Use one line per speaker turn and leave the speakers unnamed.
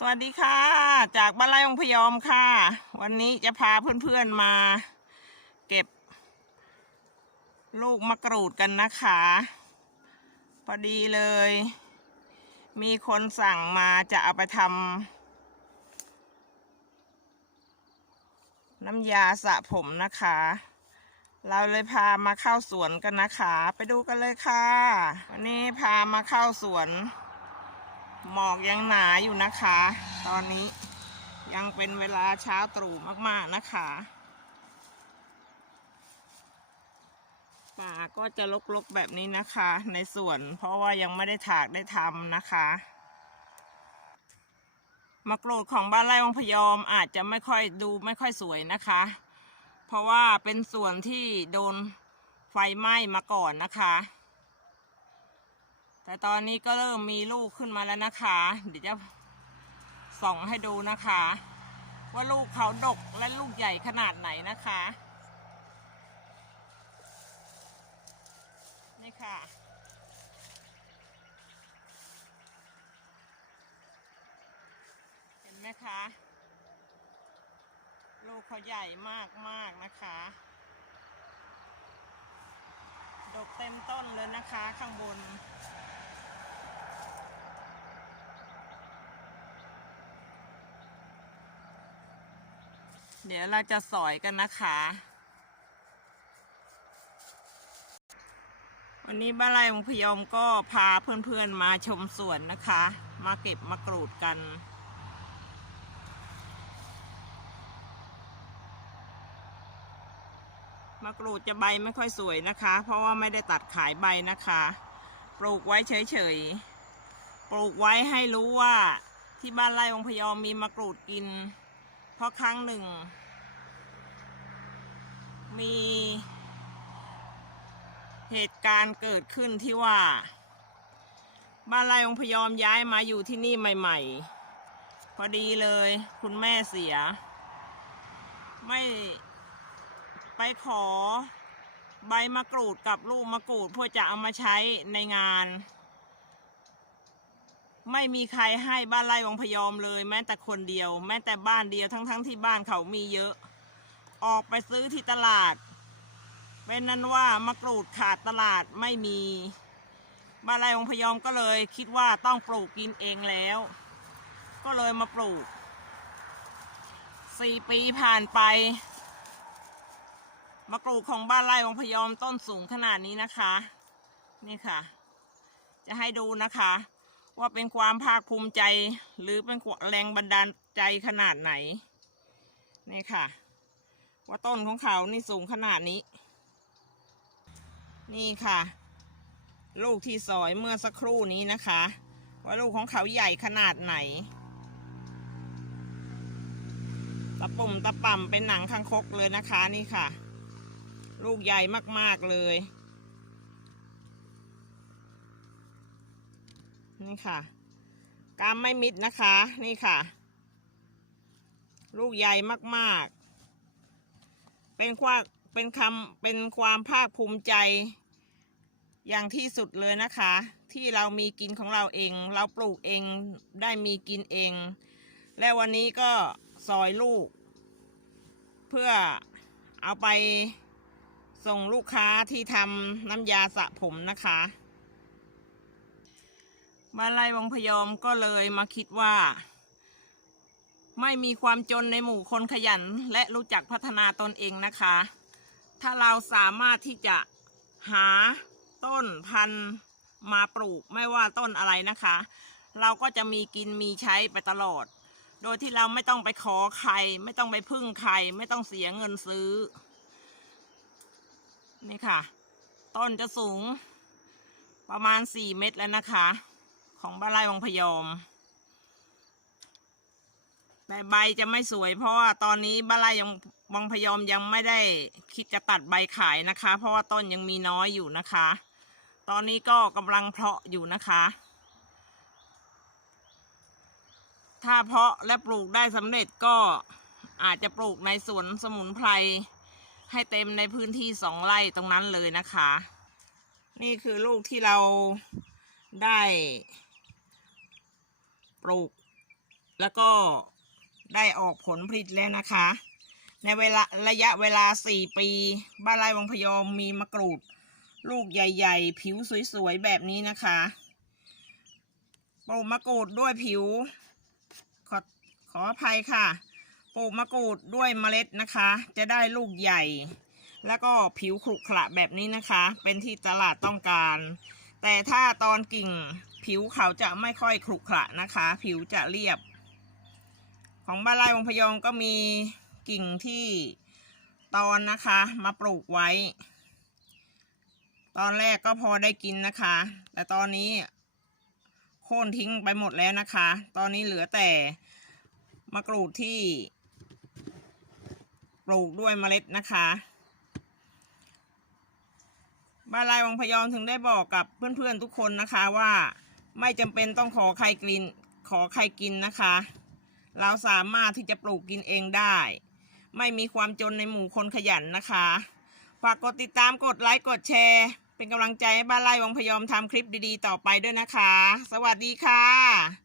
สวัสดีค่ะ จากบ้านไร่องพยอมค่ะ วันนี้จะพาเพื่อนๆมา เก็บ ลูกมะกรูดกันนะคะ พอดีเลย มีคนสั่งมาจะเอาไปทำน้ำยาสระผมนะคะ เราเลยพามาเข้าสวนกันนะคะ ไปดูกันเลยค่ะ วันนี้พามาเข้าสวน หมอกยังหนาอยู่นะคะ ตอนนี้ยังเป็นเวลาเช้าตรู่มากๆนะคะ ป่าก็จะลกๆแบบนี้นะคะ ในสวนเพราะว่ายังไม่ได้ถากได้ทำนะคะมะกรูดของบ้านไร่องพยอมอาจจะไม่ค่อยดูไม่ค่อยสวยนะคะ เพราะว่าเป็นส่วนที่โดนไฟไหม้มาก่อนนะคะ แต่ตอนนี้ก็เริ่มมีลูกขึ้นมาแล้วนะคะ เดี๋ยวจะส่องให้ดูนะคะ ว่าลูกเขาดกและลูกใหญ่ขนาดไหนนะคะ นี่ค่ะเห็นไหมคะ ลูกเขาใหญ่มากมากนะคะ ดกเต็มต้นเลยนะคะข้างบน เดี๋ยวเราจะสอยกันนะคะ วันนี้บ้านไร่ของพยอมก็พาเพื่อนๆมาชมสวนนะคะ มาเก็บมะกรูดกันมะกรูดจะใบไม่ค่อยสวยนะคะ เพราะว่าไม่ได้ตัดขายใบนะคะ ปลูกไว้เฉยๆ ปลูกไว้ให้รู้ว่าที่บ้านไร่องพยอมมีมะกรูดกิน เพราะครั้งหนึ่ง มี เหตุการณ์เกิดขึ้นที่ว่า บ้านไร่องพยอมย้ายมาอยู่ที่นี่ใหม่ ๆ พอดีเลย คุณแม่เสีย ไม่ไปขอใบมะกรูดกับลูกมะกรูดเพื่อจะเอามาใช้ในงาน ไม่มีใครให้บ้านไร่องพยอมเลย แม้แต่คนเดียว แม้แต่บ้านเดียวทั้งๆทที่บ้านเขามีเยอะ ออกไปซื้อที่ตลาด เป็นนั้นว่ามะกรูดขาดตลาดไม่มี บ้านไร่องพยอมก็เลย คิดว่าต้องปลูกกินเองแล้ว ก็เลยมาปลูกสี่ปีผ่านไปมะกรูดของบ้านไร่องพยอมต้นสูงขนาดนี้นะคะ นี่ค่ะ จะให้ดูนะคะ ว่าเป็นความภาคภูมิใจ หรือเป็นแรงบันดาลใจขนาดไหน นี่ค่ะ ว่าต้นของเขานี่สูงขนาดนี้ นี่ค่ะ ลูกที่สอยเมื่อสักครู่นี้นะคะ ว่าลูกของเขาใหญ่ขนาดไหน ตะปุ่มตะป่ำเป็นหนังคังคกเลยนะคะนี่ค่ะ ลูกใหญ่มากๆเลย นี่ค่ะกามไม่มิดนะคะ นี่ค่ะ ลูกใหญ่มากๆ เป็นความเป็นคำเป็นความภาคภูมิใจ อย่างที่สุดเลยนะคะ ที่เรามีกินของเราเอง เราปลูกเองได้มีกินเอง และวันนี้ก็ซอยลูก เพื่อเอาไปส่งลูกค้าที่ทำน้ำยาสระผมนะคะ บานไร่วังพยอมก็เลยมาคิดว่า ไม่มีความจนในหมู่คนขยันและรู้จักพัฒนาตนเองนะคะ ถ้าเราสามารถที่จะหาต้นพันธุ์มาปลูกไม่ว่าต้นอะไรนะคะ เราก็จะมีกินมีใช้ไปตลอด โดยที่เราไม่ต้องไปขอใคร ไม่ต้องไปพึ่งใคร ไม่ต้องเสียเงินซื้อ นี่ค่ะ ต้นจะสูงประมาณสี่เมตรแล้วนะคะ ของบ้านไร่วังพยอม แต่ใบจะไม่สวย เพราะว่าตอนนี้บ้านไร่ยังวังพยอมยังไม่ได้คิดจะตัดใบขายนะคะ เพราะว่าต้นยังมีน้อยอยู่นะคะ ตอนนี้ก็กำลังเพาะอยู่นะคะ ถ้าเพาะและปลูกได้สำเร็จก็อาจจะปลูกในสวนสมุนไพรให้เต็มในพื้นที่สองไร่ตรงนั้นเลยนะคะ นี่คือลูกที่เราได้ ปลูก แล้วก็ได้ออกผลผลิตแล้วนะคะ ในเวลาระยะเวลา 4 ปี บ้านไร่วังพยอมมีมะกรูด ลูกใหญ่ ๆ ผิวสวย ๆ แบบนี้นะคะปลูกมะกรูดด้วยผิว ขอขออภัยค่ะปลูกมะกรูดด้วยเมล็ดนะคะ จะได้ลูกใหญ่ แล้วก็ผิวขรุขระแบบนี้นะคะ เป็นที่ตลาดต้องการ แต่ถ้าตอนกิ่ง ผิวเขาจะไม่ค่อยขรุขระนะคะ ผิวจะเรียบ ของบ้านไร่วงพยองก็มีกิ่งที่ตอนนะคะมาปลูกไว้ ตอนแรกก็พอได้กินนะคะ แต่ตอนนี้โค่นทิ้งไปหมดแล้วนะคะ ตอนนี้เหลือแต่มะกรูดที่ ปลูกด้วยเมล็ดนะคะบ้านลายวังพยอมถึงได้บอกกับเพื่อนๆทุกคนนะคะว่า ไม่จำเป็นต้องขอใครกิน ขอใครกินนะคะ เราสามารถที่จะปลูกกินเองได้ ไม่มีความจนในหมู่คนขยันนะคะ ฝากกดติดตามกดไลค์กดแชร์ เป็นกำลังใจให้บ้านไร่วังพยอมทำคลิปดีๆ ต่อไปด้วยนะคะ สวัสดีค่ะ